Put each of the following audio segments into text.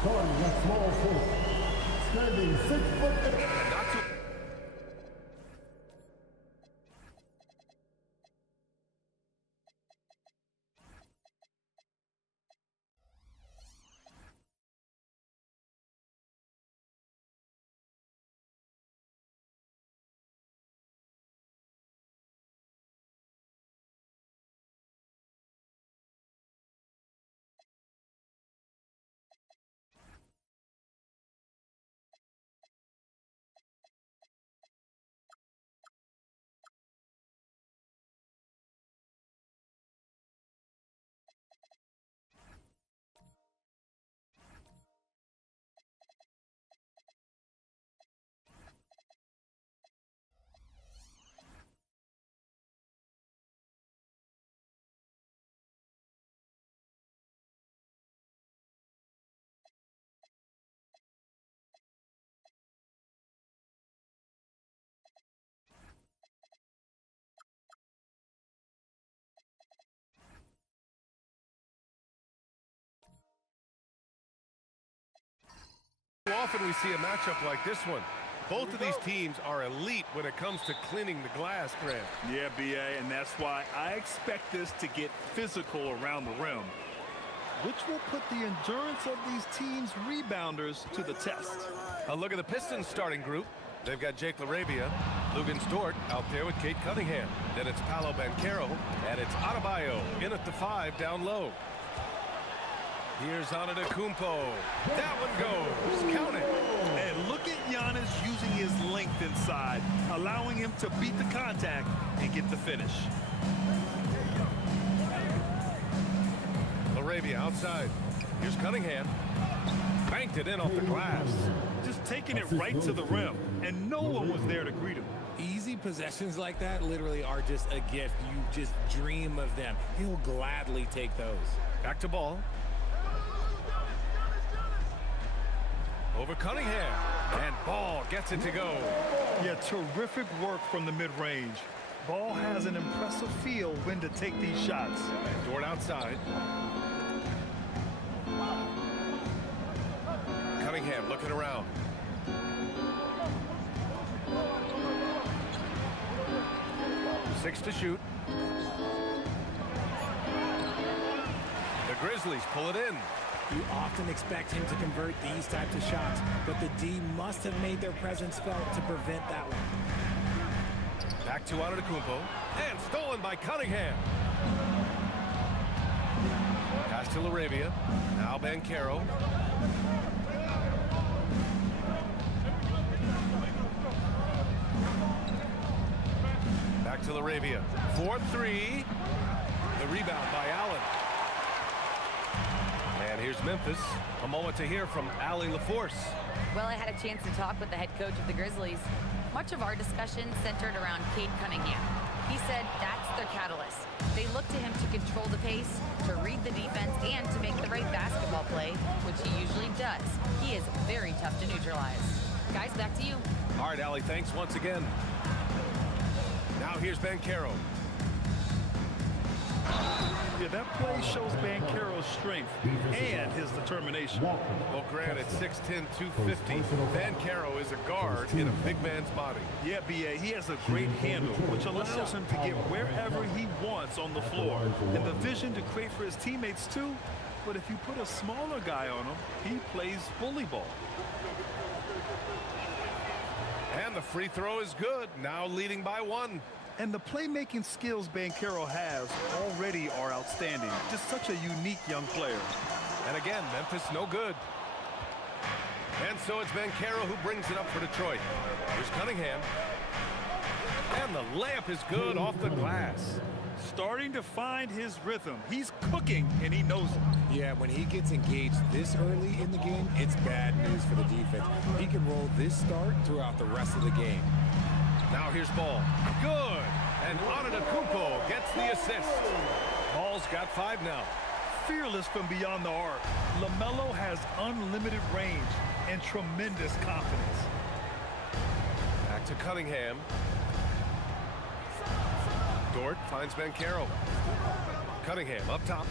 Starting at small forward, standing 6'8". Often we see a matchup like this one. Both of these teams are elite when it comes to cleaning the glass, Grant. Yeah, BA, and that's why I expect this to get physical around the rim, which will put the endurance of these teams' rebounders to the test. A look at the Pistons starting group. They've got Jake LaRavia, Lugan Stort out there with Kate Cunningham. Then it's Paolo Banchero, and it's Adebayo in at the 5 down low. Here's Antetokounmpo. That one goes. Count it. And look at Giannis using his length inside, allowing him to beat the contact and get the finish. LaRavia outside. Here's Cunningham. Banked it in off the glass. Just taking it right to the rim, and no one was there to greet him. Easy possessions like that literally are just a gift. You just dream of them. He'll gladly take those. Back to ball. Over Cunningham, and Ball gets it to go. Yeah, terrific work from the mid-range. Ball has an impressive feel when to take these shots. Dort outside. Cunningham looking around. Six to shoot. The Grizzlies pull it in. You often expect him to convert these types of shots, but the D must have made their presence felt to prevent that one. Back to Antetokounmpo, and stolen by Cunningham. Pass to LaRavia, now Banchero. Back to LaRavia, 4-3. The rebound by Allen. And And here's Memphis. A moment to hear from Allie LaForce. Well, I had a chance to talk with the head coach of the Grizzlies. Much of our discussion centered around Cade Cunningham. He said that's their catalyst. They look to him to control the pace, to read the defense, and to make the right basketball play, which he usually does. He is very tough to neutralize. Guys, back to you. All right, Allie, thanks once again. Now here's Banchero. Yeah, that play shows Banchero's strength and his determination. Well, granted, 6'10", 250. Banchero is a guard in a big man's body. Yeah, B.A., he has a great handle, which allows him to get wherever he wants on the floor. And the vision to create for his teammates, too. But if you put a smaller guy on him, he plays bully ball. And the free throw is good, now leading by 1. And the playmaking skills Banchero has already are outstanding. Just such a unique young player. And again, Memphis no good. And so it's Banchero who brings it up for Detroit. Here's Cunningham. And the layup is good off the glass. Starting to find his rhythm. He's cooking, and he knows it. Yeah, when he gets engaged this early in the game, it's bad news for the defense. He can roll this start throughout the rest of the game. Now here's Ball. Good. And Antetokounmpo gets the assist. Ball's got 5 now. Fearless from beyond the arc. LaMelo has unlimited range and tremendous confidence. Back to Cunningham. Dort finds Banchero. Cunningham up top.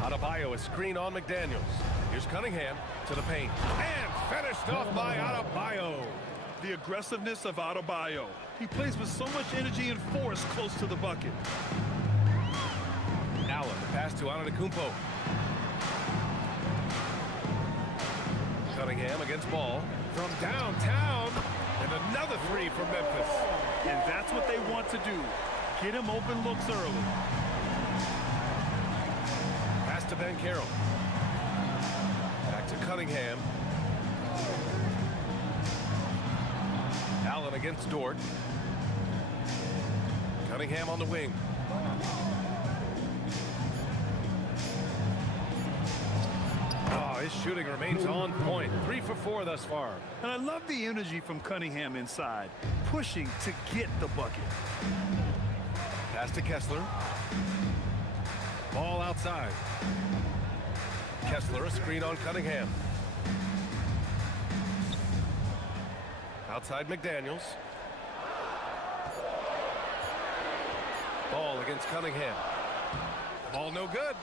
Adebayo, a screen on McDaniels. Here's Cunningham to the paint. And finished off by Adebayo. The aggressiveness of Adebayo. He plays with so much energy and force close to the bucket. Allen, the pass to Antetokounmpo. Cunningham against Ball from downtown. And another 3 from Memphis. And that's what they want to do. Get him open looks early. Pass to Banchero. Back to Cunningham. Allen against Dort. Cunningham on the wing. Oh, his shooting remains on point. 3 for 4 thus far. And I love the energy from Cunningham inside, pushing to get the bucket. Pass to Kessler. Ball outside. Kessler, a screen on Cunningham. Outside McDaniels. Ball against Cunningham. Ball no good.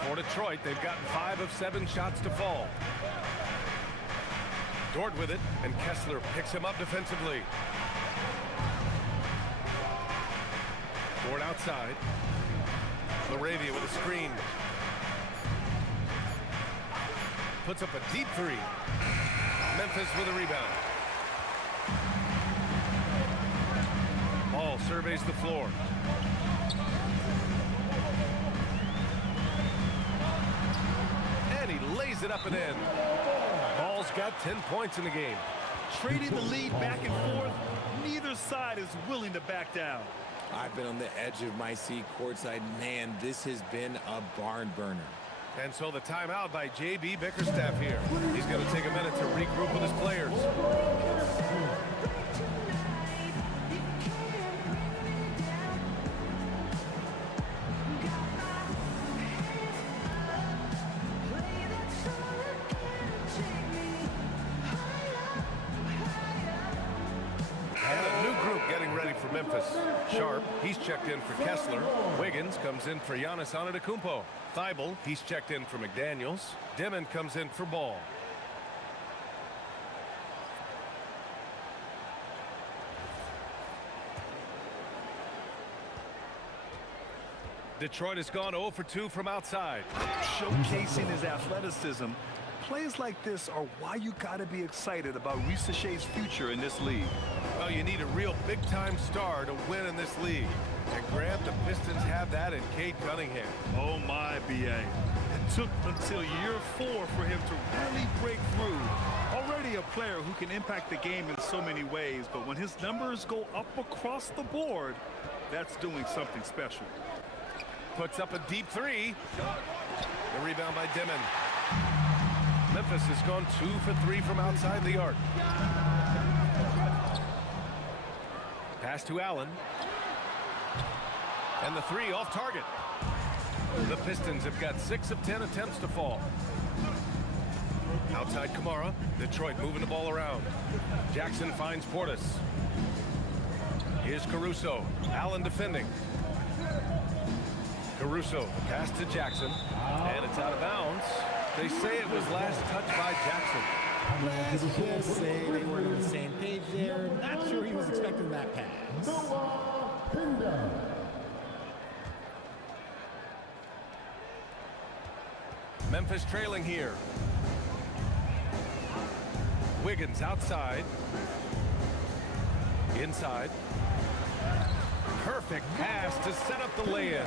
For Detroit, they've gotten 5 of 7 shots to fall. Dort with it, and Kessler picks him up defensively. Dort outside. LaRavia with a screen. Puts up a deep 3. Memphis with a rebound. Ball surveys the floor. And he lays it up and in. Ball's got 10 points in the game. Trading the lead back and forth, neither side is willing to back down. I've been on the edge of my seat courtside. Man, this has been a barn burner. And so the timeout by J.B. Bickerstaff here. He's going to take a minute to regroup with his players. And a new group getting ready for Memphis. Sharp, he's checked in for Kessler. Wiggins comes in for Giannis Antetokounmpo. Thibault, he's checked in for McDaniels. Dimon comes in for Ball. Detroit has gone 0 for 2 from outside. Showcasing his athleticism, plays like this are why you got to be excited about Ricochet's future in this league. Well, you need a real big-time star to win in this league. And Grant, the Pistons have that in Cade Cunningham. Oh my, B.A. It took until year 4 for him to really break through. Already a player who can impact the game in so many ways, but when his numbers go up across the board, that's doing something special. Puts up a deep three. The rebound by Dimon. Memphis has gone 2 for 3 from outside the arc. Pass to Allen. And the three off target. The Pistons have got 6 of 10 attempts to fall. Outside Kamara. Detroit moving the ball around. Jackson finds Portis. Here's Caruso. Allen defending. Caruso, pass to Jackson, and it's out of bounds. They say it was last touched by Jackson. Let's just say they weren't on the same page there. Not sure he was expecting that pass. Memphis trailing here. Wiggins outside. Inside. Perfect pass to set up the lay-in.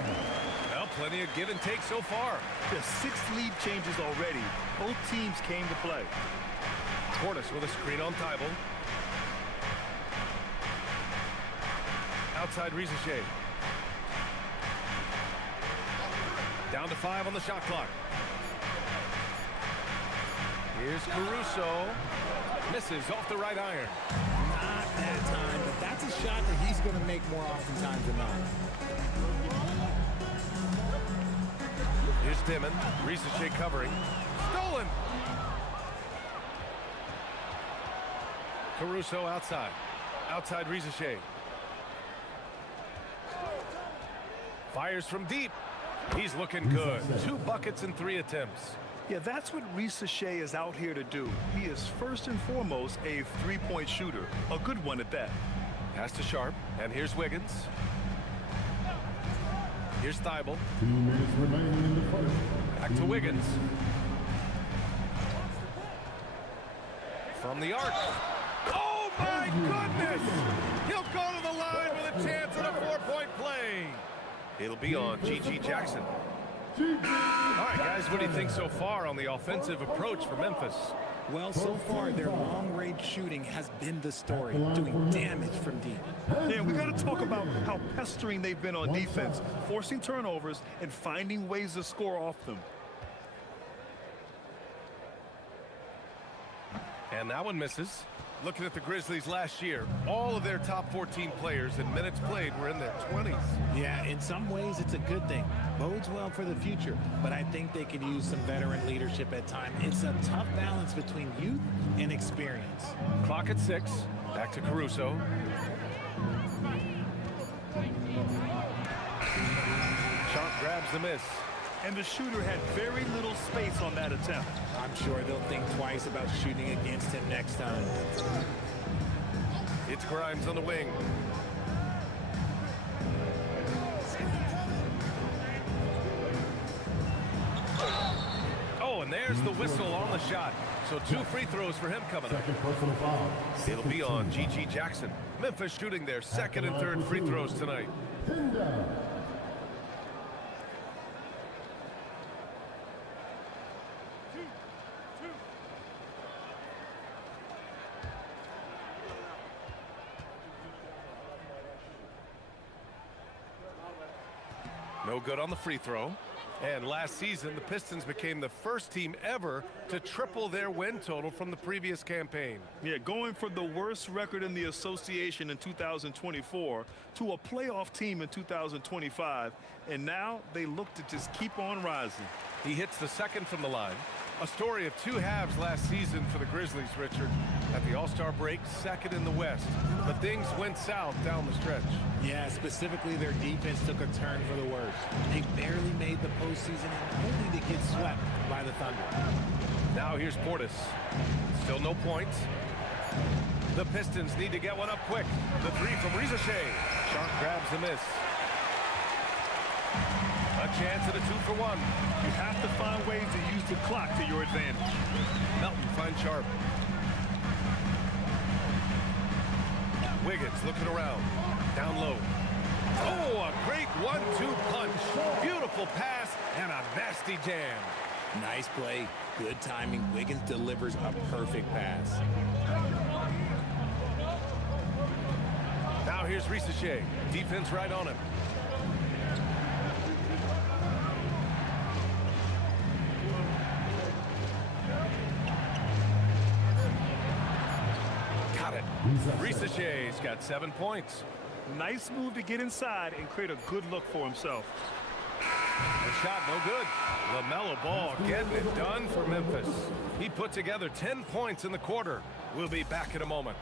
Well, plenty of give and take so far. Just 6 lead changes already. Both teams came to play. Portis with a screen on Thibault. Outside Rizachet. Down to 5 on the shot clock. Here's Caruso. Misses off the right iron. Not that time, but that's a shot that he's going to make more oftentimes than not. Here's Dimon. Rizachet covering. Stolen! Caruso outside. Outside Rizachet. Fires from deep. He's looking good. 2 buckets in 3 attempts. Yeah, that's what Rizachet is out here to do. He is first and foremost a 3-point shooter. A good one at that. Pass to Sharp. And here's Wiggins. Here's Thibault. 2 minutes remaining in the first. Back to Wiggins. From the arc. Oh, my goodness! He'll go to the line with a chance at a 4-point play. It'll be on G.G. Jackson. All right, guys, what do you think so far on the offensive approach for Memphis? Well, so far, their long-range shooting has been the story, doing damage from deep. Yeah, we got to talk about how pestering they've been on defense, forcing turnovers and finding ways to score off them. And that one misses. Looking at the Grizzlies last year, all of their top 14 players in minutes played were in their 20s. Yeah, in some ways, it's a good thing. Bodes well for the future, but I think they could use some veteran leadership at times. It's a tough balance between youth and experience. Clock at 6. Back to Caruso. Sharp grabs the miss. And the shooter had very little space on that attempt. I'm sure they'll think twice about shooting against him next time. It's Grimes on the wing. Oh, and there's the whistle on the shot. So 2 free throws for him coming up. Second personal foul. It'll be on G.G. Jackson. Memphis shooting their 2nd and 3rd free throws tonight. Pin down. No good on the free throw. And last season, the Pistons became the first team ever to triple their win total from the previous campaign. Yeah, going from the worst record in the association in 2024 to a playoff team in 2025. And now they look to just keep on rising. He hits the 2nd from the line. A story of 2 halves last season for the Grizzlies, Richard. At the All-Star break, 2nd in the West. But things went south down the stretch. Yeah, specifically their defense took a turn for the worse. They barely made the postseason and only to get swept by the Thunder. Now here's Portis. Still no points. The Pistons need to get one up quick. The 3 from Rizachet. Sharp grabs the miss. A chance at a 2-for-1. You have to find ways to use the clock to your advantage. Melton finds Sharp. Wiggins looking around. Down low. Oh, a great 1-2 punch. Beautiful pass and a nasty jam. Nice play. Good timing. Wiggins delivers a perfect pass. Now here's Rizachet. Defense right on him. Shay's got 7 points. Nice move to get inside and create a good look for himself. The shot no good. LaMelo Ball getting it done for Memphis. He put together 10 points in the quarter. We'll be back in a moment.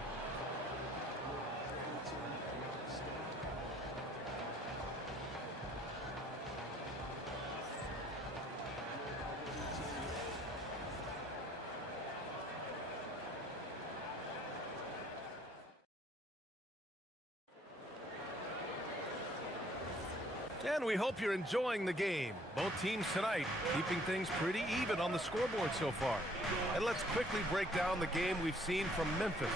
And we hope you're enjoying the game. Both teams tonight keeping things pretty even on the scoreboard so far. And let's quickly break down the game we've seen from Memphis.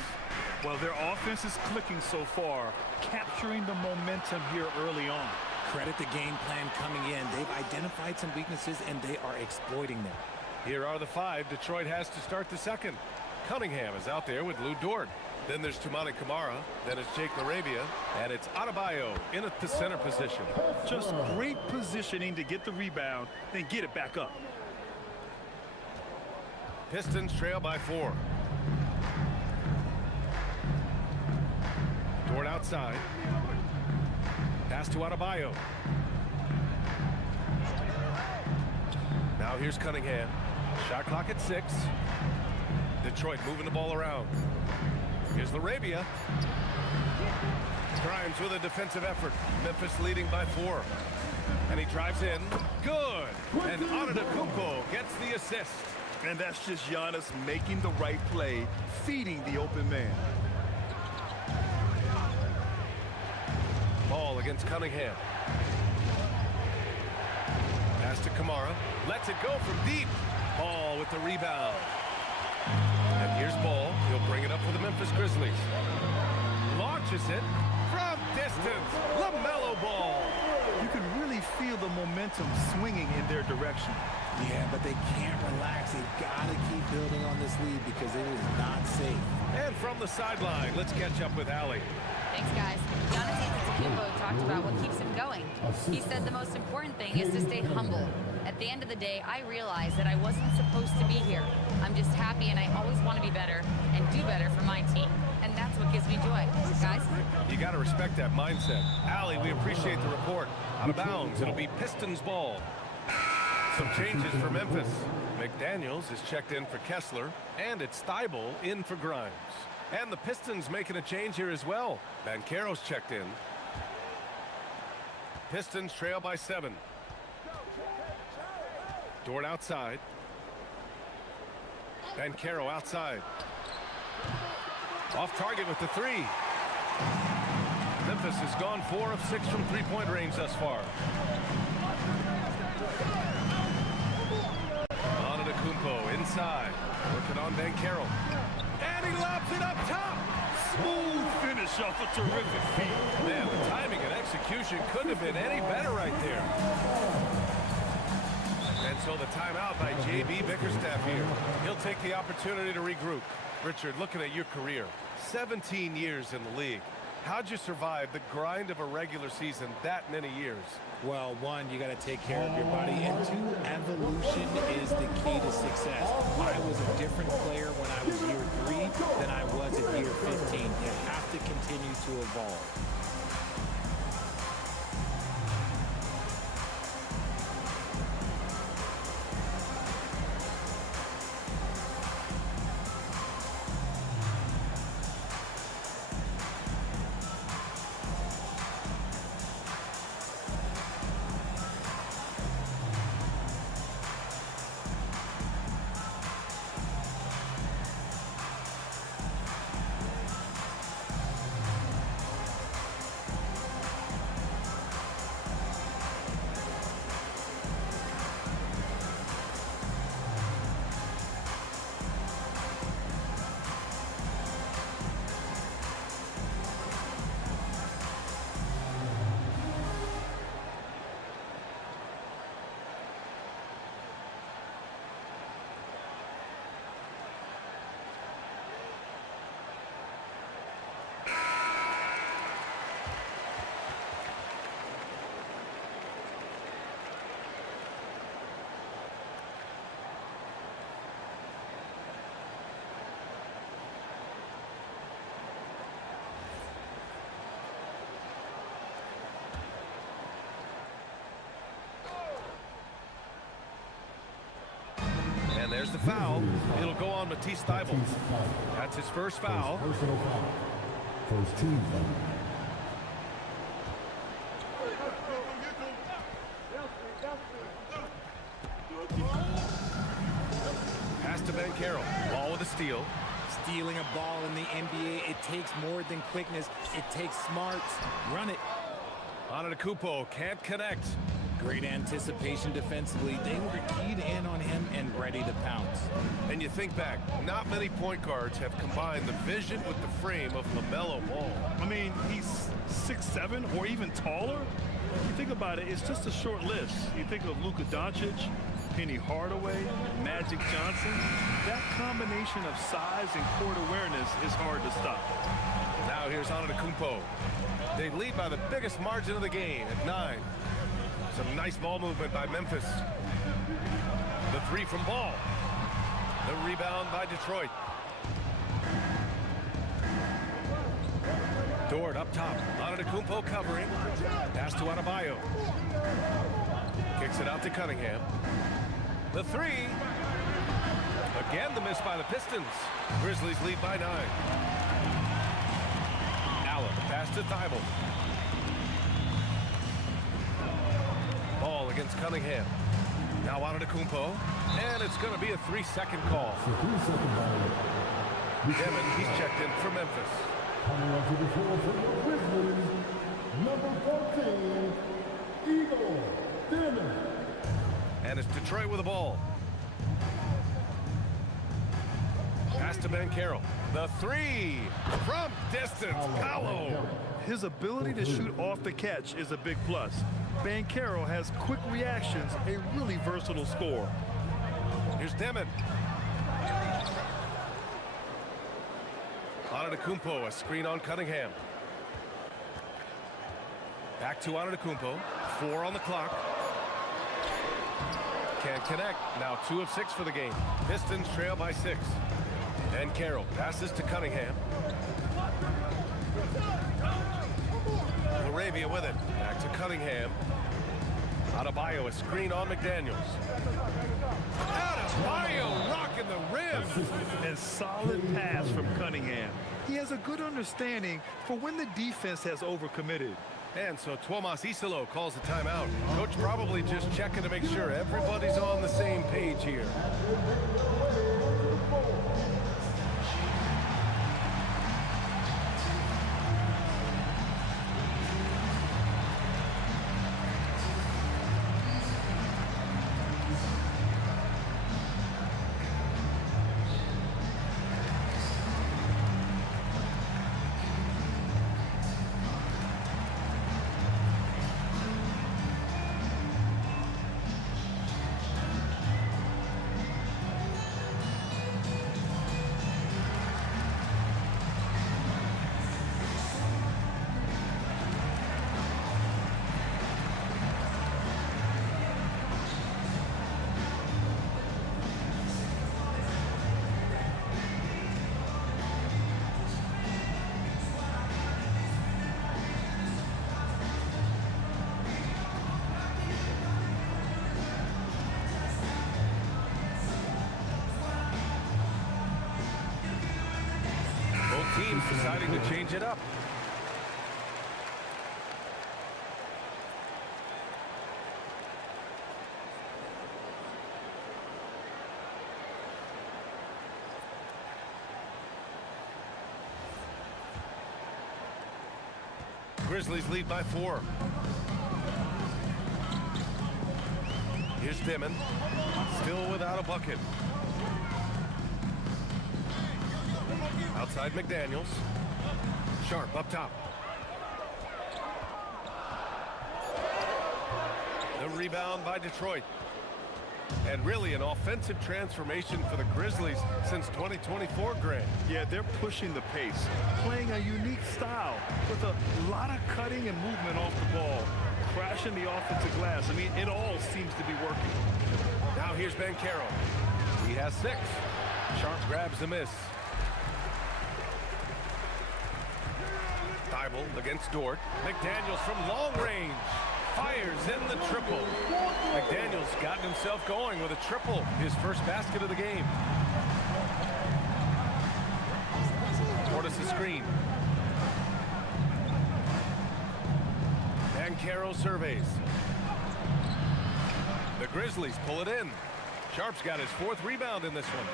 Well, their offense is clicking so far, capturing the momentum here early on. Credit the game plan coming in. They've identified some weaknesses, and they are exploiting them. Here are the 5 Detroit has to start the second. Cunningham is out there with Lou Dort. Then there's Toumani Camara. Then it's Jake LaRavia. And it's Adebayo in at the center position. Just great positioning to get the rebound, then get it back up. Pistons trail by 4. Dort outside. Pass to Adebayo. Now here's Cunningham. Shot clock at 6. Detroit moving the ball around. Here's LaRavia. Grimes with a defensive effort. Memphis leading by 4. And he drives in. Good. And Antetokounmpo gets the assist. And that's just Giannis making the right play, feeding the open man. Ball against Cunningham. Pass to Camara. Lets it go from deep. Ball with the rebound. And here's Ball. He'll bring it up for the Memphis Grizzlies. Launches it from distance. LaMelo Ball. You can really feel the momentum swinging in their direction. Yeah, but they can't relax. They've got to keep building on this lead because it is not safe. And from the sideline, let's catch up with Allie. Thanks, guys. Giannis Antetokounmpo talked about what keeps him going. He said the most important thing is to stay humble. At the end of the day, I realized that I wasn't supposed to be here. I'm just happy, and I always want to be better and do better for my team. And that's what gives me joy. Guys? You got to respect that mindset. Allie, we appreciate the report. Out of bounds, it'll be Pistons ball. Some changes for Memphis. McDaniels is checked in for Kessler, and it's Thibault in for Grimes. And the Pistons making a change here as well. Banchero's checked in. Pistons trail by 7. Dort outside. Banchero outside. Off target with the 3. Memphis has gone 4 of 6 from three-point range thus far. Antetokounmpo inside. Working on Banchero. And he lobs it up top. Smooth finish off a terrific feed. Man, the timing and execution couldn't have been any better right there. And so the timeout by J.B. Bickerstaff here. He'll take the opportunity to regroup. Richard, looking at your career, 17 years in the league. How'd you survive the grind of a regular season that many years? Well, 1, you got to take care of your body, and 2, evolution is the key to success. I was a different player when I was year 3 than I was at year 15. You have to continue to evolve. a foul. It'll go on Matisse Thybulle. That's his first foul. Personal foul. First team foul. Pass to Banchero. Ball with a steal. Stealing a ball in the NBA, it takes more than quickness. It takes smarts. Run it. Antetokounmpo can't connect. Great anticipation defensively. They were keyed in on him and ready to pounce. And you think back, not many point guards have combined the vision with the frame of LaMelo Ball. I mean, he's 6'7" or even taller. You think about it, it's just a short list. You think of Luka Doncic, Penny Hardaway, Magic Johnson. That combination of size and court awareness is hard to stop. Now here's Antetokounmpo. They lead by the biggest margin of the game at 9. Some nice ball movement by Memphis. The three from Ball. The rebound by Detroit. Dort up top. Antetokounmpo covering. Pass to Adebayo. Kicks it out to Cunningham. The three. Again the miss by the Pistons. Grizzlies lead by 9. Allen, pass to Thybulle. Ball against Cunningham. Now Antetokounmpo. And it's going to be a 3-second call. So 3-second violation. Devin, he's checked in for Memphis. Coming onto the floor for the Grizzlies, number 14, Eagle Dennis. And it's Detroit with the ball. Pass to Banchero. The three from distance. Paolo. His ability to shoot off the catch is a big plus. Banchero has quick reactions, a really versatile scorer. Here's Demon. Antetokounmpo, a screen on Cunningham. Back to Antetokounmpo. 4 on the clock. Can't connect. Now 2 of 6 for the game. Pistons trail by 6. And Carroll passes to Cunningham. Laravia with it. Back to Cunningham. Adebayo, a screen on McDaniels. Adebayo rocking the rim. And solid pass from Cunningham. He has a good understanding for when the defense has overcommitted. And so Tuomas Isalo calls a timeout. Coach probably just checking to make sure everybody's on the same page here. Teams deciding to change it up. Grizzlies lead by 4. Here's Dimon, still without a bucket. Outside McDaniels. Sharp up top. The rebound by Detroit. And really an offensive transformation for the Grizzlies since 2024, Grant. Yeah, they're pushing the pace, playing a unique style with a lot of cutting and movement off the ball, crashing the offensive glass. I mean, it all seems to be working. Now here's Banchero. He has 6. Sharp grabs the miss. Thybulle against Dort. McDaniels from long range. Fires in the triple. McDaniel's gotten himself going with a triple, his first basket of the game. Portis' screen. Banchero surveys. The Grizzlies pull it in. Sharp's got his 4th rebound in this one.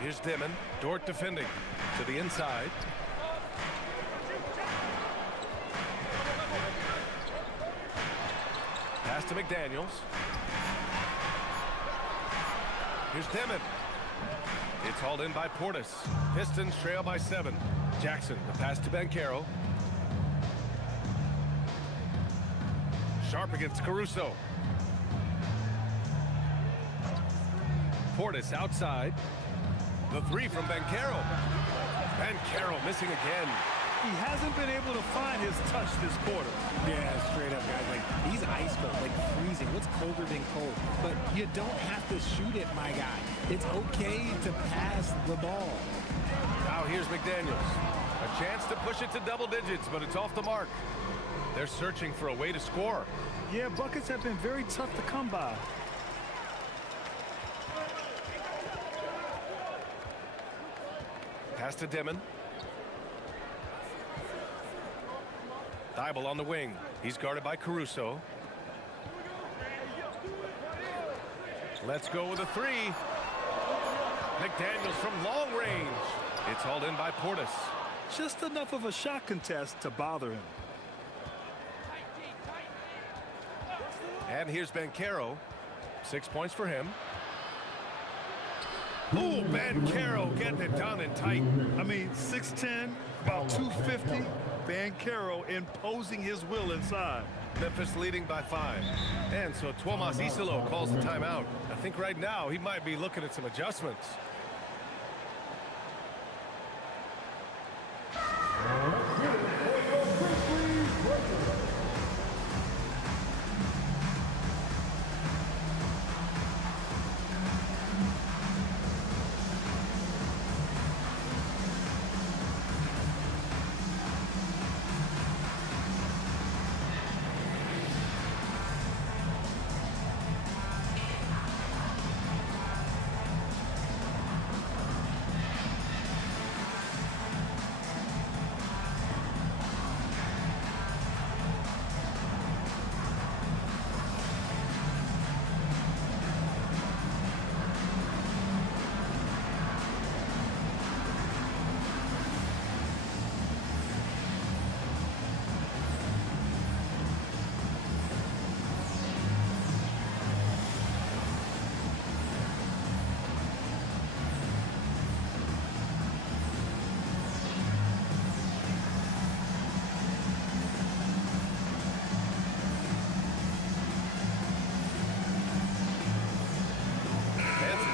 Here's Dimon. Dort defending to the inside. Pass to McDaniels. Here's Dimon. It's hauled in by Portis. Pistons trail by 7. Jackson, the pass to Banchero. Sharp against Caruso. Portis outside. The 3 from Banchero. Banchero missing again. He hasn't been able to find his touch this quarter. Yeah, straight up, guys. Like, he's ice cold, like freezing. What's colder than cold? But you don't have to shoot it, my guy. It's okay to pass the ball. Now here's McDaniels. A chance to push it to double digits, but it's off the mark. They're searching for a way to score. Yeah, buckets have been very tough to come by. Pass to Dimon. Thibault on the wing. He's guarded by Caruso. Let's go with a 3. McDaniels from long range. It's hauled in by Portis. Just enough of a shot contest to bother him. And here's Banchero. 6 points for him. Ooh, Banchero getting it done and tight. I mean, 6'10", about 250. Banchero imposing his will inside. Memphis leading by 5. And so Tuomas Isalo calls the timeout. I think right now he might be looking at some adjustments.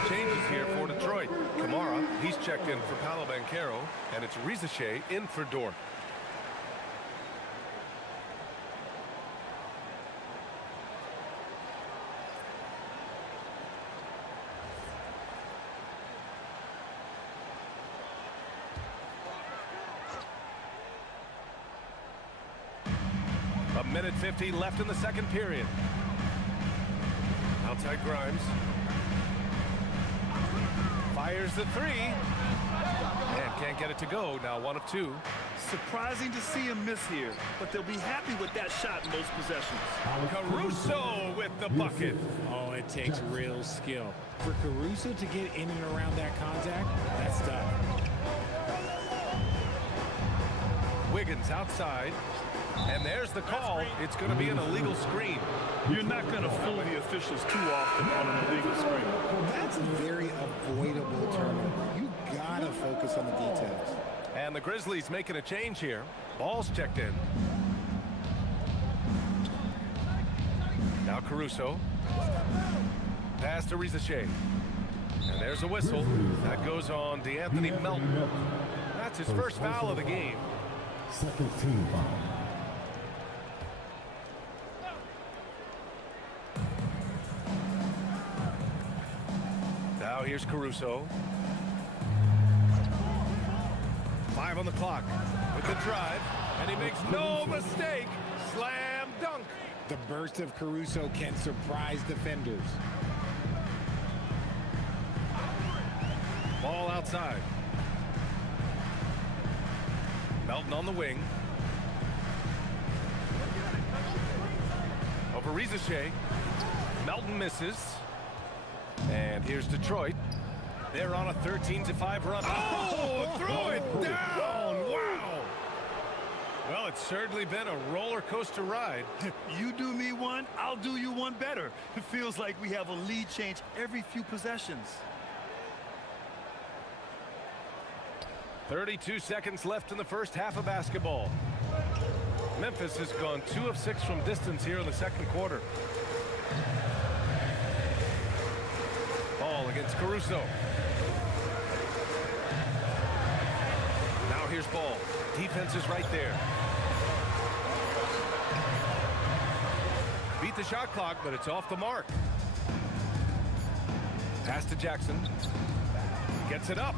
Changes here for Detroit. Kamara, he's checked in for Paolo Banchero, and it's Rizichet in for Dort. A minute 50 left in the second period. Outside Grimes. Fires the 3. And can't get it to go. Now 1 of 2. Surprising to see him miss here, but they'll be happy with that shot in most possessions. Caruso with the bucket. Oh, it takes real skill. For Caruso to get in and around that contact, that's tough. Wiggins outside. And there's the call. It's going to be an illegal screen. You're not going to fool the officials too often on an illegal screen. That's a very avoidable turnover. You gotta focus on the details. And the Grizzlies making a change here. Ball's checked in. Now Caruso. Pass to Rizichet. And there's a whistle. That goes on DeAnthony Melton. That's his first foul of the game. Second team foul. Now here's Caruso. 5 on the clock with the drive. And he makes no mistake. Slam dunk. The burst of Caruso can surprise defenders. Ball outside. Melton on the wing. Over Rizichet. Melton misses. And here's Detroit. They're on a 13-5 run. Oh, throw it down. Wow. Well, it's certainly been a roller coaster ride. You do me one, I'll do you one better. It feels like we have a lead change every few possessions. 32 seconds left in the first half of basketball. Memphis has gone 2 of 6 from distance here in the second quarter. Ball against Caruso. Now here's Ball. Defense is right there. Beat the shot clock, but it's off the mark. Pass to Jackson. Gets it up.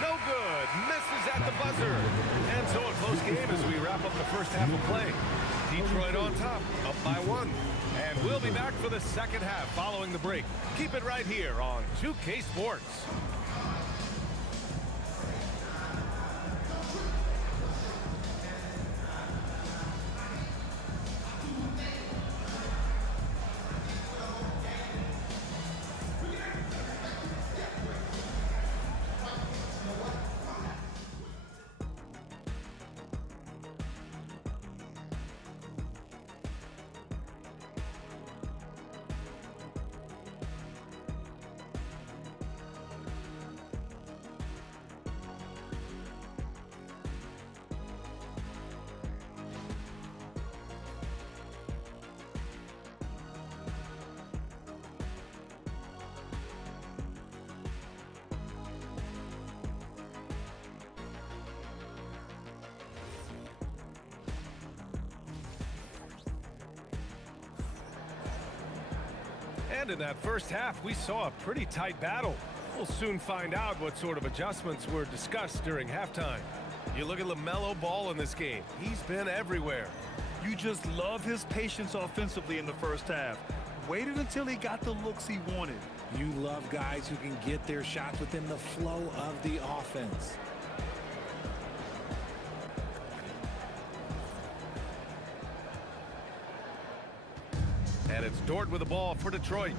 No good. Misses at the buzzer. And so a close game as we wrap up the first half of play. Detroit on top, up by 1. And we'll be back for the second half following the break. Keep it right here on 2K Sports. And in that first half, we saw a pretty tight battle. We'll soon find out what sort of adjustments were discussed during halftime. You look at LaMelo Ball in this game. He's been everywhere. You just love his patience offensively in the first half. Waited until he got the looks he wanted. You love guys who can get their shots within the flow of the offense. And it's Dort with the ball for Detroit.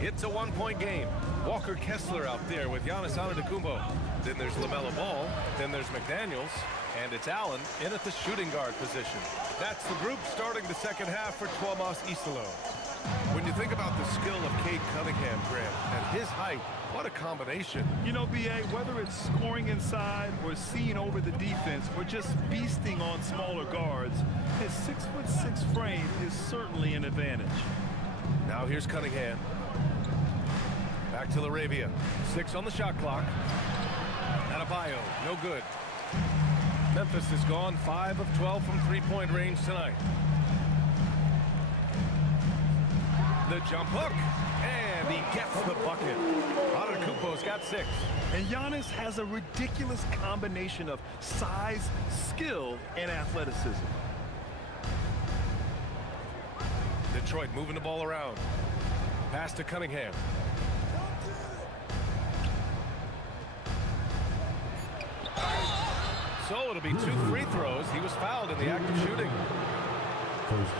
It's a one-point game. Walker Kessler out there with Giannis Antetokounmpo. Then there's LaMelo Ball. Then there's McDaniels. And it's Allen in at the shooting guard position. That's the group starting the second half for Tuomas Isalo. When you think about the skill of Cade Cunningham, Grant, and his height, what a combination. You know, B.A., whether it's scoring inside or seeing over the defense or just beasting on smaller guards, his 6'6" frame is certainly an advantage. Now here's Cunningham. Back to Laravia. 6 on the shot clock. Adebayo, no good. Memphis has gone 5 of 12 from three-point range tonight. The jump hook, and he gets the bucket. Antetokounmpo's got 6. And Giannis has a ridiculous combination of size, skill, and athleticism. Detroit moving the ball around. Pass to Cunningham. So it'll be 2 free throws. He was fouled in the act of shooting.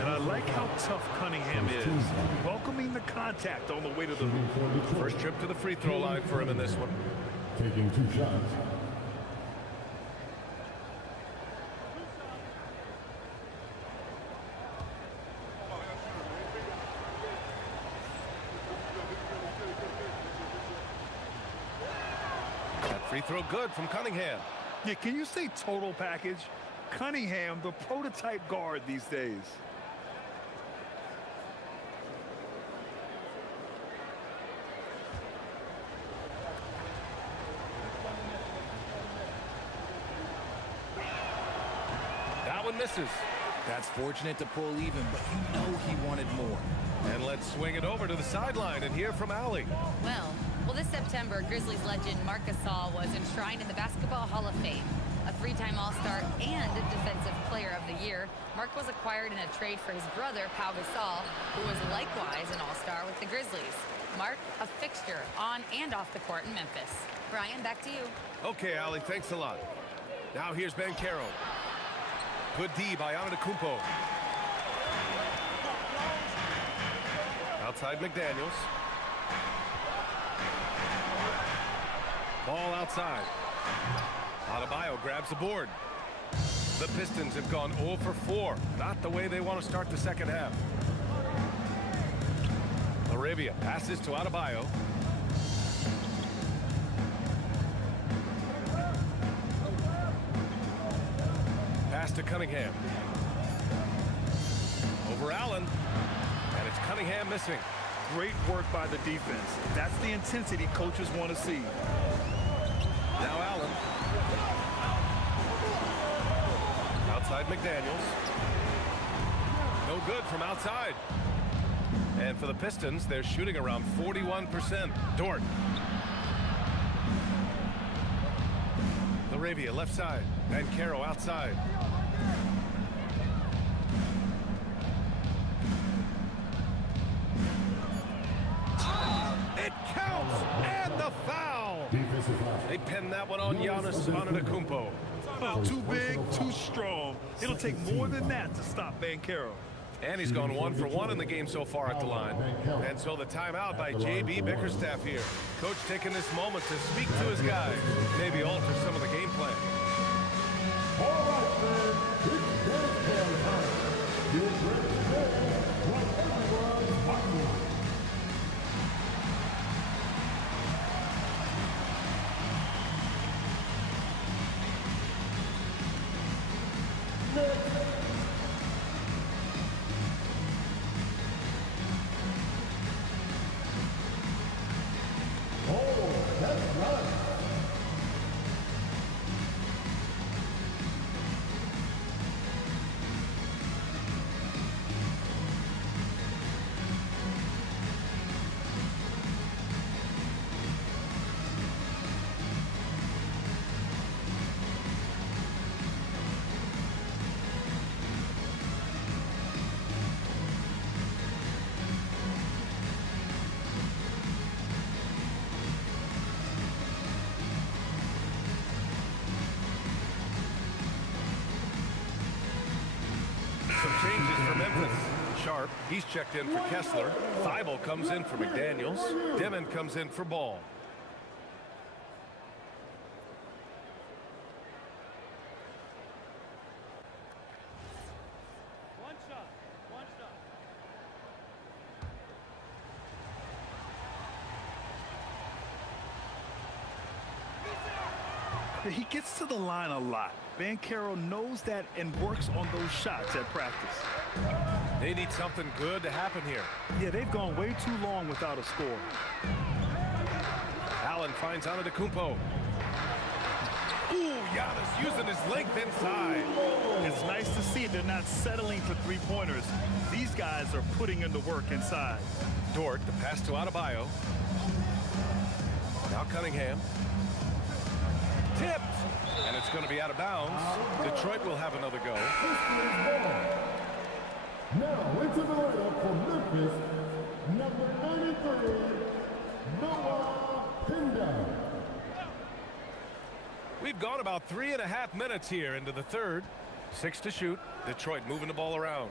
And I like how tough Cunningham is, welcoming the contact on the way to the hoop. First trip to the free throw line for him in this one. Taking 2 shots. That free throw good from Cunningham. Yeah, can you say total package? Cunningham, the prototype guard these days. That one misses. That's fortunate to pull even, but you know he wanted more. And let's swing it over to the sideline and hear from Allie. Well, this September, Grizzlies legend Marc Gasol was enshrined in the Basketball Hall of Fame. A three-time All-Star and Defensive Player of the Year, Mark was acquired in a trade for his brother, Pau Gasol, who was likewise an All-Star with the Grizzlies. Mark, a fixture on and off the court in Memphis. Brian, back to you. Okay, Ali, thanks a lot. Now here's Banchero. Good D by Antetokounmpo. Outside McDaniels. Ball outside. Adebayo grabs the board. The Pistons have gone 0 for 4. Not the way they want to start the second half. Laravia passes to Adebayo. Pass to Cunningham. Over Allen. And it's Cunningham missing. Great work by the defense. That's the intensity coaches want to see. Now Allen. Outside McDaniels. No good from outside. And for the Pistons, they're shooting around 41%. Dort. Laravia left side. Banchero outside. It counts! And the foul! They pinned that one on Giannis Antetokounmpo. Oh, too big, too strong. It'll take more than that to stop Banchero. And he's gone 1 for 1 in the game so far at the line. And so the timeout by J.B. Bickerstaff here. Coach taking this moment to speak to his guys. Maybe alter some of the game plan. All right, man. It's dance time. You're ready to dance like everyone's watching. Oh, that's right. Some changes for Memphis. Sharp, he's checked in for Kessler. Thibault comes in for McDaniels. Demon comes in for Ball. One shot. He gets to the line a lot. Banchero knows that and works on those shots at practice. They need something good to happen here. Yeah, they've gone way too long without a score. Allen finds Antetokounmpo. Ooh, Giannis using his length inside. It's nice to see they're not settling for three-pointers. These guys are putting in the work inside. Dort, the pass to Adebayo. Now Cunningham. Tipped. And it's going to be out of bounds. Detroit will have another go. Now into the lineup for Memphis, number 93, Noah Pinda. We've gone about 3.5 minutes here into the third. 6 to shoot. Detroit moving the ball around.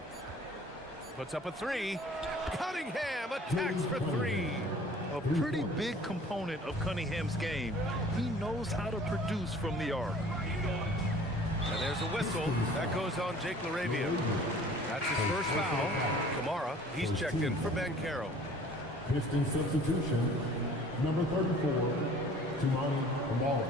Puts up a 3. Cunningham attacks for 3. A pretty big component of Cunningham's game. He knows how to produce from the arc. And there's a whistle. That goes on Jake Laravia. That's his first foul. Kamara, he's checked in for Banchero. Piston substitution, number 34, Tumani Kamala.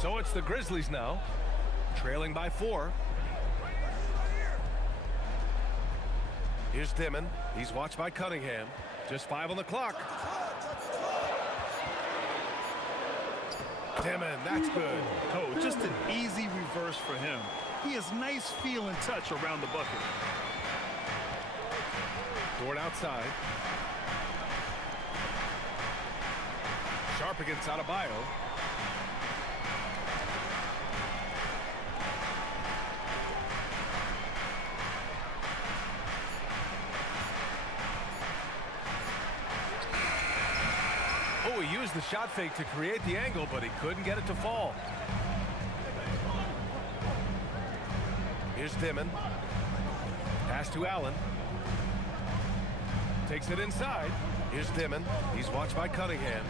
So it's the Grizzlies now, trailing by 4. Here's Dimon. He's watched by Cunningham. Just 5 on the clock. Dimon, that's good. Oh, just an easy reverse for him. He has nice feel and touch around the bucket. Dort outside. Sharp against Adebayo. Oh, he used the shot fake to create the angle, but he couldn't get it to fall. Here's Dimon. Pass to Allen. Takes it inside. Here's Dimon. He's watched by Cunningham.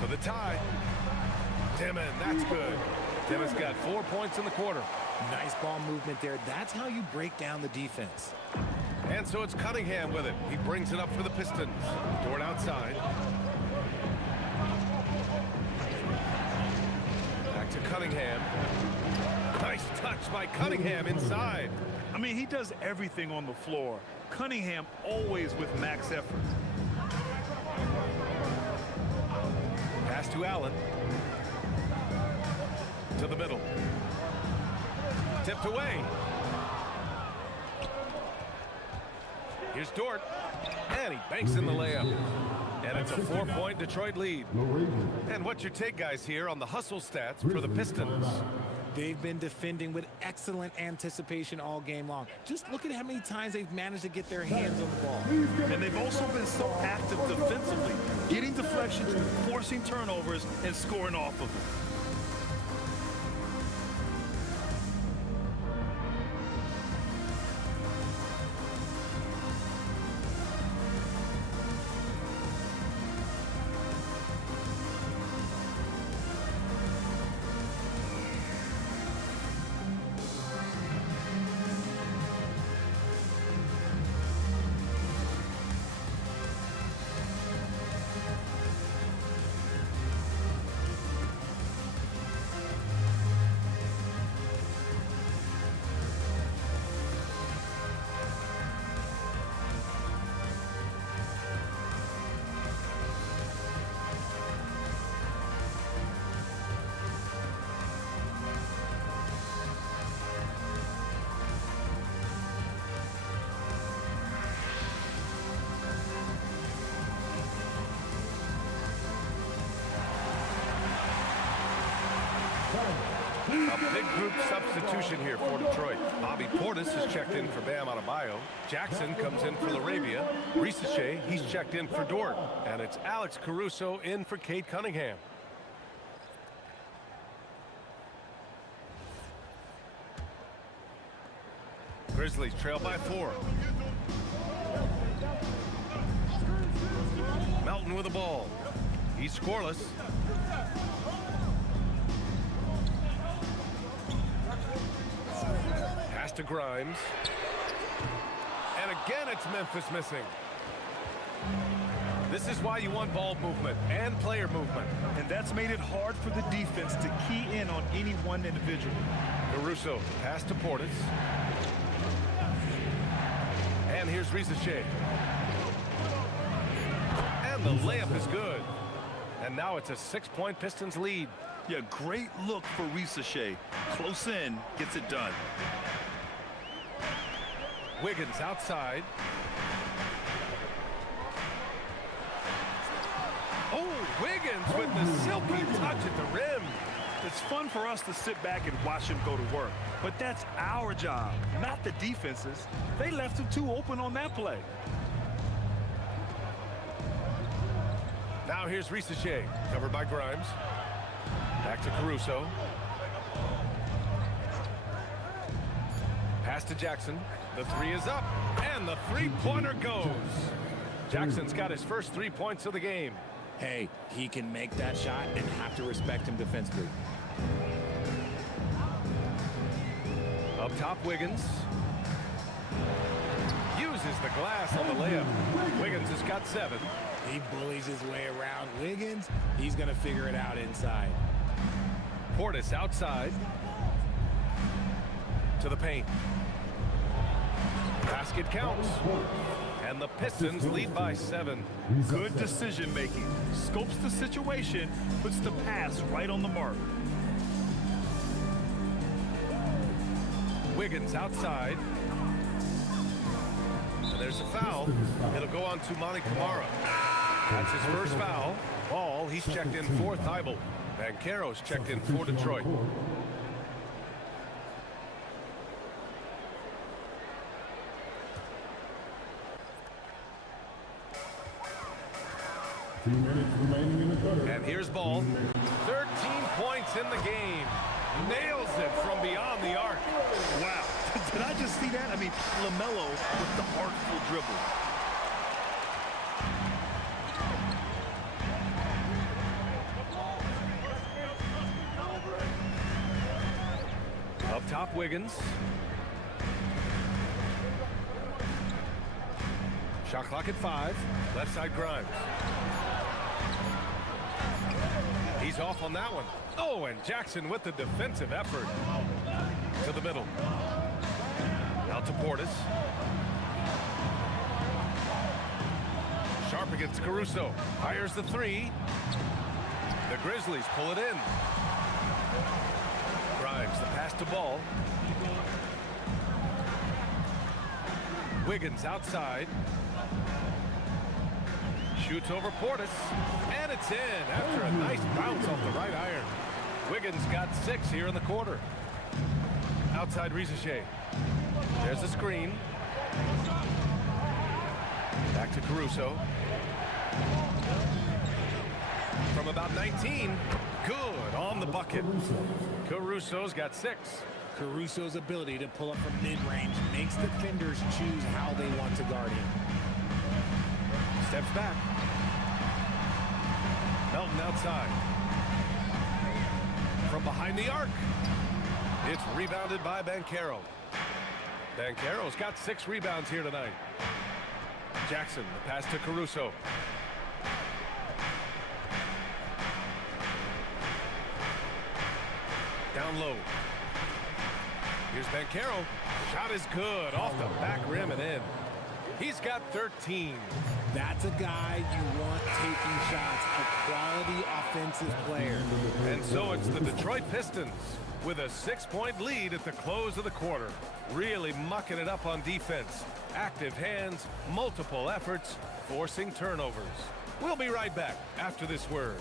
For the tie. Dimon, that's good. Dimon's got 4 points in the quarter. Nice ball movement there. That's how you break down the defense. And so it's Cunningham with it. He brings it up for the Pistons. Dort outside. Back to Cunningham. Nice touch by Cunningham inside. I mean, he does everything on the floor. Cunningham always with max effort. Pass to Allen. To the middle. Tipped away. Here's Dort. And he banks in the layup. And it's a 4-point Detroit lead. And what's your take, guys, here on the hustle stats for the Pistons? They've been defending with excellent anticipation all game long. Just look at how many times they've managed to get their hands on the ball. And they've also been so active defensively, getting deflections, forcing turnovers, and scoring off of them. A big group substitution here for Detroit. Bobby Portis is checked in for Bam Adebayo. Jackson comes in for Laravia. Risache, he's checked in for Dort. And it's Alex Caruso in for Cade Cunningham. Grizzlies trail by 4. Melton with the ball. He's scoreless. Pass to Grimes. And again, it's Memphis missing. This is why you want ball movement and player movement. And that's made it hard for the defense to key in on any one individual. Caruso, pass to Portis. And here's Risache. And the layup is good. And now it's a 6-point Pistons lead. Yeah, great look for Risache. Close in, gets it done. Wiggins outside. Oh, Wiggins with the silky touch at the rim. It's fun for us to sit back and watch him go to work. But that's our job, not the defense's. They left him too open on that play. Now here's Risache, covered by Grimes. Back to Caruso. Pass to Jackson. The three is up, and the three-pointer goes. Jackson's got his first 3 points of the game. Hey, he can make that shot and have to respect him defensively. Up top, Wiggins. Uses the glass on the layup. Wiggins has got 7. He bullies his way around Wiggins. He's going to figure it out inside. Portis outside. To the paint. Basket counts. And the Pistons lead by 7. Good decision making. Scopes the situation, puts the pass right on the mark. Wiggins outside. And there's a foul. It'll go on to Monty Kamara. That's his first foul. Ball, he's checked in for Thibault. Banchero's checked in for Detroit. And here's Ball. 13 points in the game. Nails it from beyond the arc. Wow. Did I just see that? I mean, LaMelo with the artful dribble. Up top, Wiggins. Shot clock at 5. Left side, Grimes. He's off on that one. Oh, and Jackson with the defensive effort. To the middle. Out to Portis. Sharp against Caruso. Fires the 3. The Grizzlies pull it in. Grimes, the pass to Ball. Wiggins outside. Shoots over Portis. And it's in after a nice bounce off the right iron. Wiggins got 6 here in the quarter. Outside Rizachet. There's the screen. Back to Caruso. From about 19. Good on the bucket. Caruso's got 6. Caruso's ability to pull up from mid-range makes defenders choose how they want to guard him. Steps back. Melton outside. From behind the arc. It's rebounded by Banchero. Banchero's got 6 rebounds here tonight. Jackson, the pass to Caruso. Down low. Here's Banchero. Shot is good. Off the back rim and in. He's got 13. That's a guy you want taking shots, a quality offensive player. And so it's the Detroit Pistons with a 6-point lead at the close of the quarter. Really mucking it up on defense. Active hands, multiple efforts, forcing turnovers. We'll be right back after this word.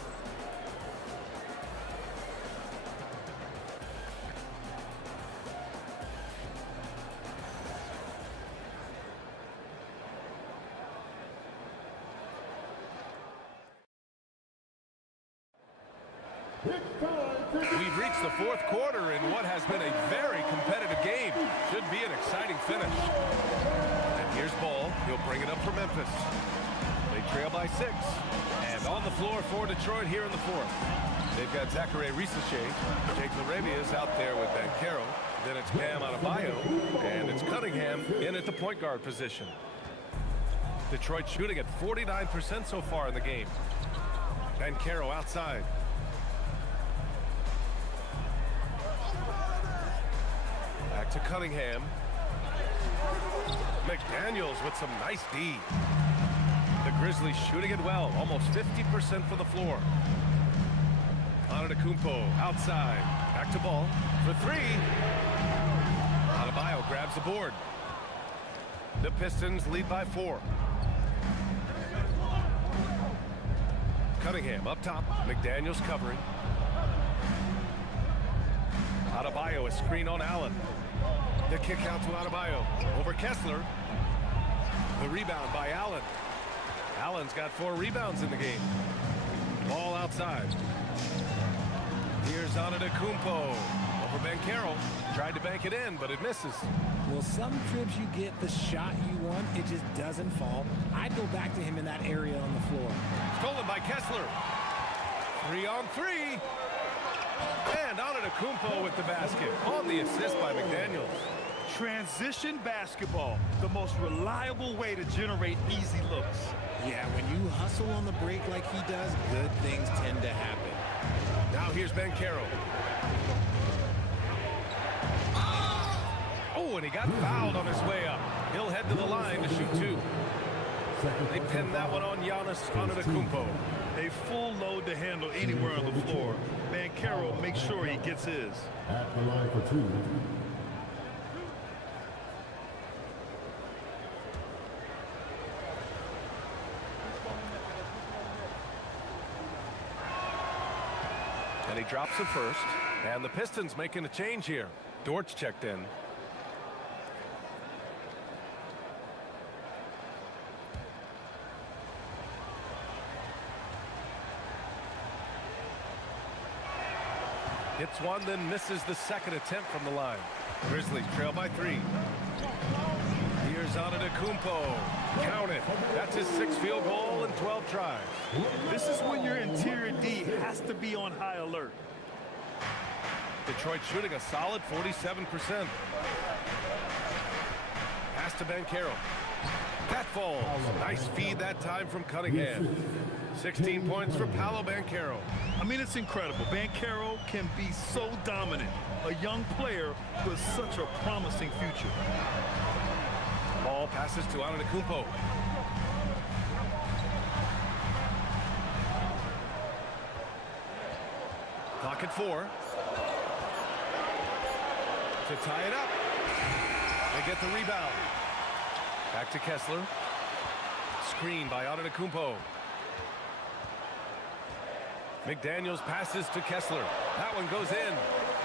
We've reached the 4th quarter in what has been a very competitive game. Should be an exciting finish. And here's Ball. He'll bring it up for Memphis. They trail by 6. And on the floor for Detroit here in the 4th. They've got Zachary Rizachet. Jake LaRavia's out there with Banchero. Then it's Bam Adebayo. And it's Cunningham in at the point guard position. Detroit shooting at 49% so far in the game. Banchero outside. Back to Cunningham. McDaniels with some nice D. The Grizzlies shooting it well, almost 50% for the floor. Antetokounmpo outside. Back to Ball for 3. Adebayo grabs the board. The Pistons lead by 4. Cunningham up top. McDaniels covering. Adebayo a screen on Allen. The kick out to Adebayo. Over Kessler. The rebound by Allen. Allen's got 4 rebounds in the game. Ball outside. Here's Antetokounmpo. Over Banchero. Tried to bank it in, but it misses. Well, some trips you get the shot you want, it just doesn't fall. I'd go back to him in that area on the floor. Stolen by Kessler. 3 on 3. And Antetokounmpo with the basket. On the assist by McDaniels. Transition basketball, the most reliable way to generate easy looks. Yeah, when you hustle on the break like he does, good things tend to happen. Now here's Banchero. Oh, and he got fouled on his way up. He'll head to the line to shoot 2. They pin that one on Giannis Antetokounmpo. A full load to handle anywhere on the floor. Banchero makes sure he gets his. At the line for 2. And he drops it first. And the Pistons making a change here. Dort's checked in. Hits one, then misses the second attempt from the line. Grizzlies trail by 3. Here's Antetokounmpo. Count it. That's his 6th field goal in 12 tries. This is when your interior D has to be on high alert. Detroit shooting a solid 47%. Pass to Banchero. That falls. Nice feed that time from Cunningham. 16 points for Paolo Banchero. I mean, it's incredible. Banchero can be so dominant. A young player with such a promising future. Ball passes to Antetokounmpo. Clock at 4. To tie it up. They get the rebound. Back to Kessler. Screen by Antetokounmpo. McDaniels passes to Kessler. That one goes in.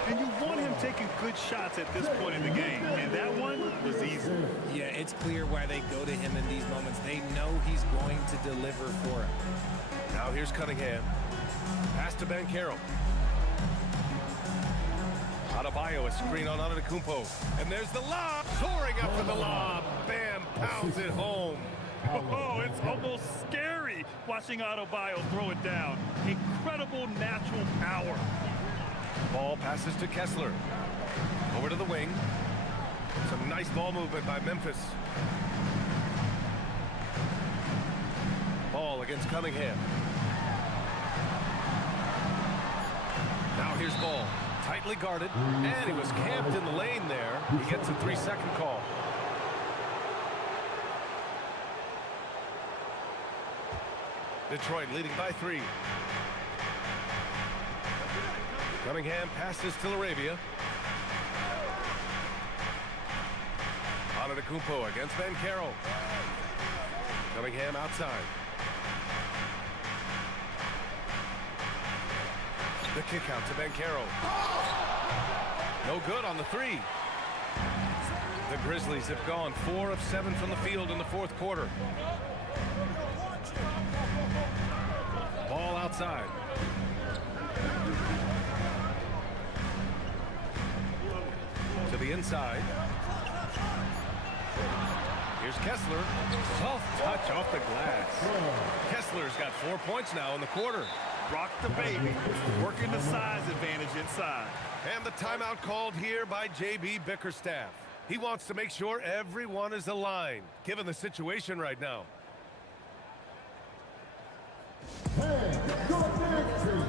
And you want him taking good shots at this point in the game. And that one was easy. Yeah, it's clear why they go to him in these moments. They know he's going to deliver for him. Now here's Cunningham. Pass to Banchero. Adebayo, a screen on Antetokounmpo. And there's the lob. Soaring up for the lob. Bam, pounds it home. Oh, it's almost scary watching Adebayo throw it down. Incredible natural power. Ball passes to Kessler. Over to the wing. Some nice ball movement by Memphis. Ball against Cunningham. Now here's Ball. Tightly guarded. And he was camped in the lane there. He gets a 3-second call. Detroit leading by 3. Cunningham passes to Arabia. Antetokounmpo against Banchero. Cunningham outside. The kick out to Banchero. No good on the 3. The Grizzlies have gone 4 of 7 from the field in the 4th quarter. Ball outside. To the inside. Here's Kessler. Soft touch off the glass. Kessler's got 4 points now in the quarter. Rock the baby. Working the size advantage inside. And the timeout called here by J.B. Bickerstaff. He wants to make sure everyone is aligned, given the situation right now. Hey, go victory!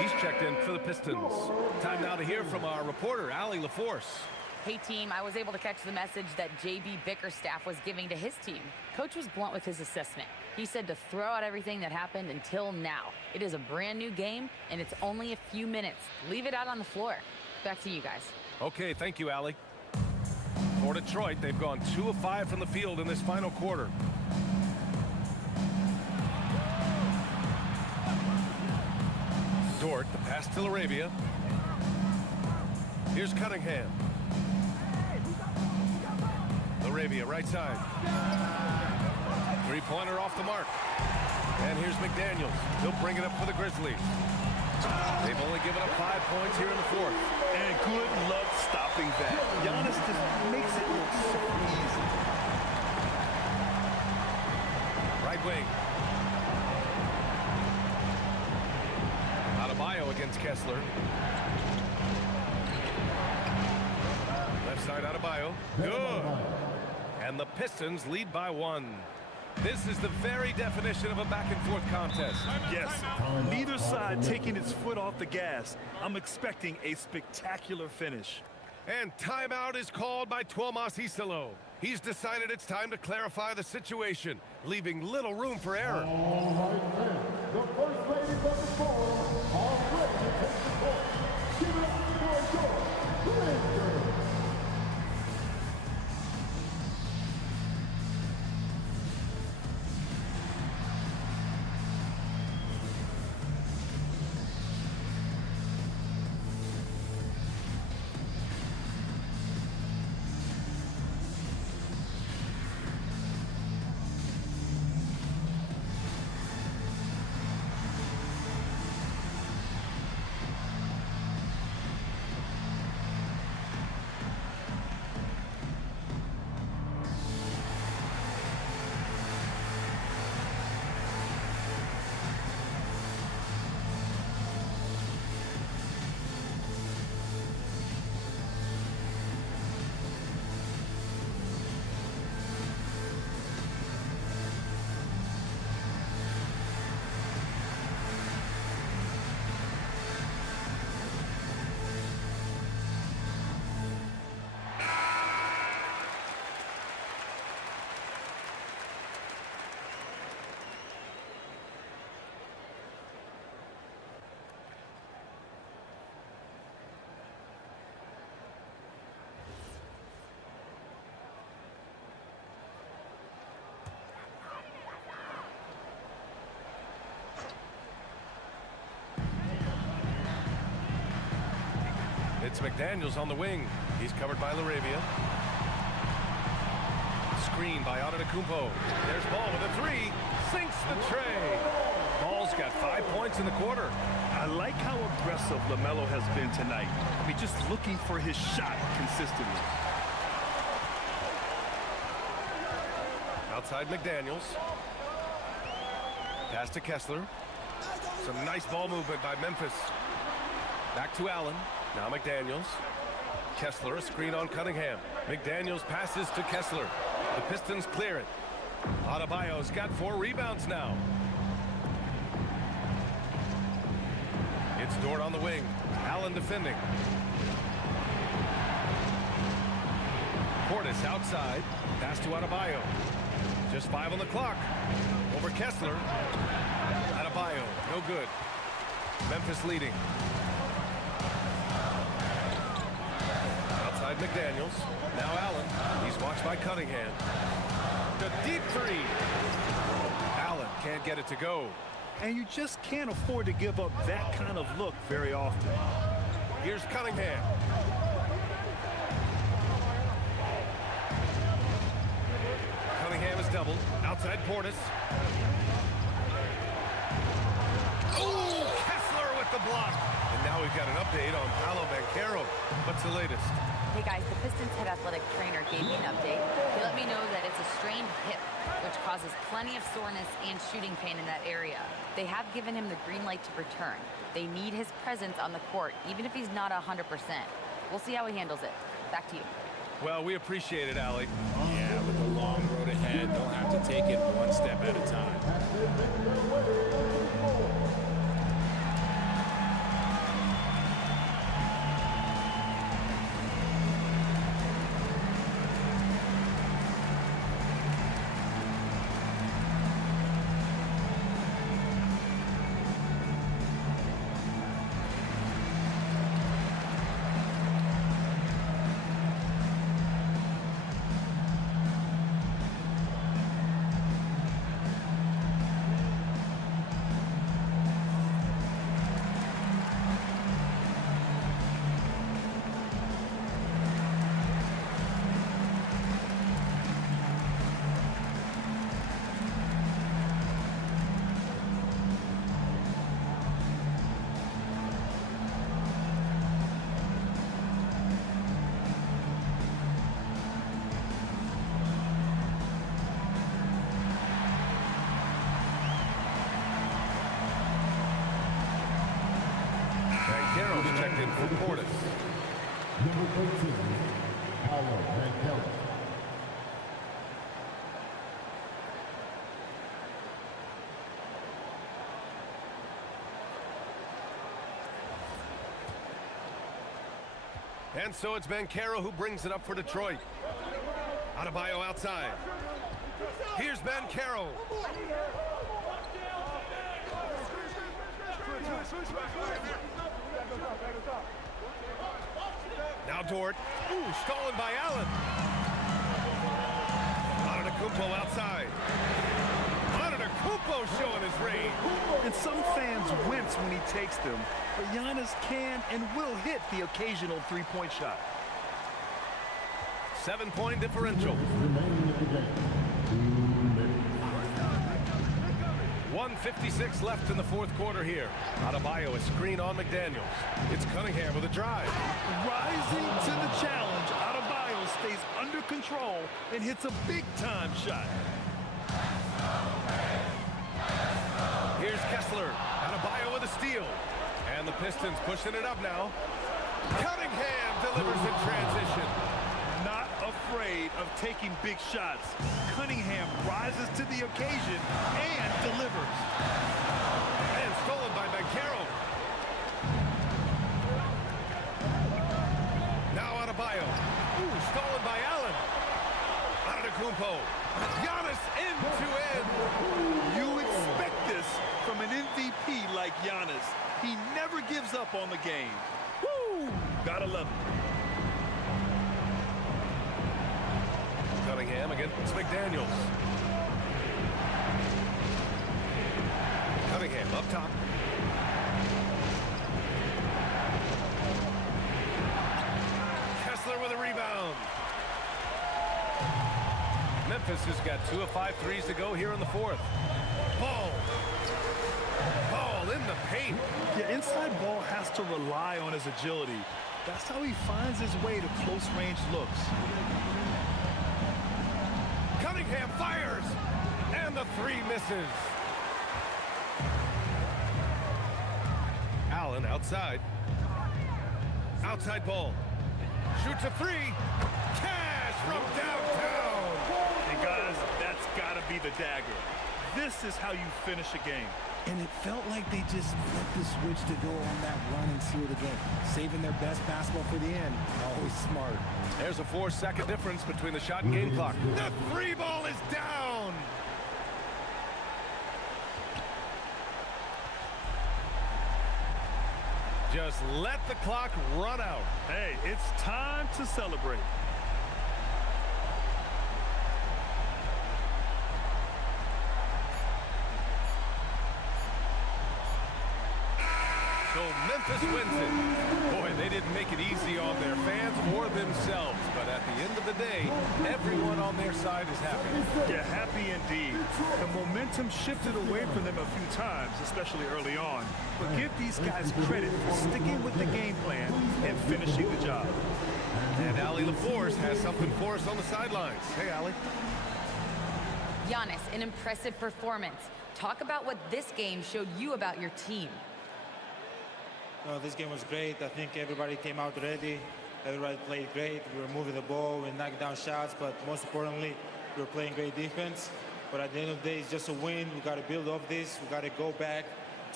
He's checked in for the Pistons. Time now to hear from our reporter, Allie LaForce. Hey, team, I was able to catch the message that J.B. Bickerstaff was giving to his team. Coach was blunt with his assessment. He said to throw out everything that happened until now. It is a brand new game, and it's only a few minutes. Leave it out on the floor. Back to you guys. Okay, thank you, Allie. For Detroit, they've gone 2 of 5 from the field in this final quarter. Dort, the pass to Arabia. Here's Cunningham. LaRavia, right side. Three-pointer off the mark. And here's McDaniels. He'll bring it up for the Grizzlies. They've only given up 5 points here in the fourth. And good luck stopping that. Giannis just makes it look so easy. Right wing. Adebayo against Kessler. Left side Adebayo. Good. And the Pistons lead by 1. This is the very definition of a back-and-forth contest. Yes, neither side taking its foot off the gas. I'm expecting a spectacular finish. And timeout is called by Tuomas Isalo. He's decided it's time to clarify the situation, leaving little room for error. All right, then. The first ladies of the floor are ready to take the court. Give it up for your Grizzlies. It's McDaniels on the wing. He's covered by LaRavia. Screen by Antetokounmpo. There's Ball with a three. Sinks the tray. Ball's got 5 points in the quarter. I like how aggressive LaMelo has been tonight. I mean, just looking for his shot consistently. Outside McDaniels. Pass to Kessler. Some nice ball movement by Memphis. Back to Allen. Now McDaniels. Kessler, a screen on Cunningham. McDaniels passes to Kessler. The Pistons clear it. Adebayo's got 4 rebounds now. It's Dort on the wing. Allen defending. Portis outside. Pass to Adebayo. Just 5 on the clock. Over Kessler. Adebayo, no good. Memphis leading. Outside McDaniels. Now Allen. He's watched by Cunningham. The deep three. Allen can't get it to go. And you just can't afford to give up that kind of look very often. Here's Cunningham. Cunningham is doubled. Outside Portis. Oh, Kessler with the block. And now we've got an update on Paolo Banchero. What's the latest? Hey guys, the Pistons head athletic trainer gave me an update. He let me know that it's a strained hip, which causes plenty of soreness and shooting pain in that area. They have given him the green light to return. They need his presence on the court, even if he's not 100%. We'll see how he handles it. Back to you. Well, we appreciate it, Allie. Yeah, with the long road ahead, they'll have to take it one step at a time. for Portis. Number 13, Paulo Banchero. And so it's Banchero who brings it up for Detroit. Adebayo outside. Here's Banchero. Now Dort. Ooh, stolen by Allen. Antetokounmpo outside. Antetokounmpo showing his range. And some fans wince when he takes them, but Giannis can and will hit the occasional three-point shot. 7-point differential. Remaining in the game. 2 minutes. 1:56 left in the fourth quarter here. Adebayo a screen on McDaniels. It's Cunningham with a drive. Rising to the challenge, Adebayo stays under control and hits a big-time shot. Here's Kessler. Adebayo with a steal. And the Pistons pushing it up now. Cunningham delivers in transition. Not afraid of taking big shots. Cunningham rises to the occasion and delivers. And stolen by Banchero. Now Adebayo. Ooh, stolen by Allen. Antetokounmpo. Giannis end-to-end. You expect this from an MVP like Giannis. He never gives up on the game. Woo! Gotta love it. Cunningham against McDaniels. Cunningham up top. Kessler with a rebound. Memphis has got 2 of 5 threes to go here in the fourth. Ball in the paint. Yeah, inside ball has to rely on his agility. That's how he finds his way to close-range looks. Cunningham fires, and the three misses. Allen outside. Outside ball. Shoots a three. Cash from downtown. And guys, that's got to be the dagger. This is how you finish a game. And it felt like they just flipped the switch to go on that run and seal the game. Saving their best basketball for the end. Always smart. There's a 4-second difference between the shot and game clock. The three ball is down. Just let the clock run out. Hey, it's time to celebrate. So Memphis wins it. Boy, they didn't make it easy on their fans or themselves. But at the end of the day, everyone on their side is happy. Yeah, happy indeed. The momentum shifted away from them a few times, especially early on. But give these guys credit for sticking with the game plan and finishing the job. And Allie LaForce has something for us on the sidelines. Hey, Allie. Giannis, an impressive performance. Talk about what this game showed you about your team. This game was great. I think everybody came out ready. Everybody played great. We were moving the ball. We knocked down shots. But most importantly, we were playing great defense. But at the end of the day, it's just a win. We got to build off this. We got to go back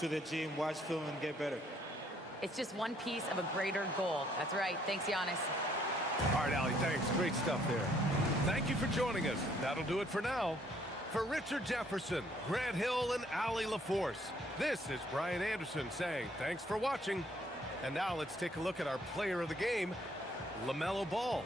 to the gym, watch film, and get better. It's just one piece of a greater goal. That's right. Thanks, Giannis. All right, Allie, thanks. Great stuff there. Thank you for joining us. That'll do it for now. For Richard Jefferson, Grant Hill, and Allie LaForce, this is Brian Anderson saying thanks for watching. And now let's take a look at our player of the game, LaMelo Ball.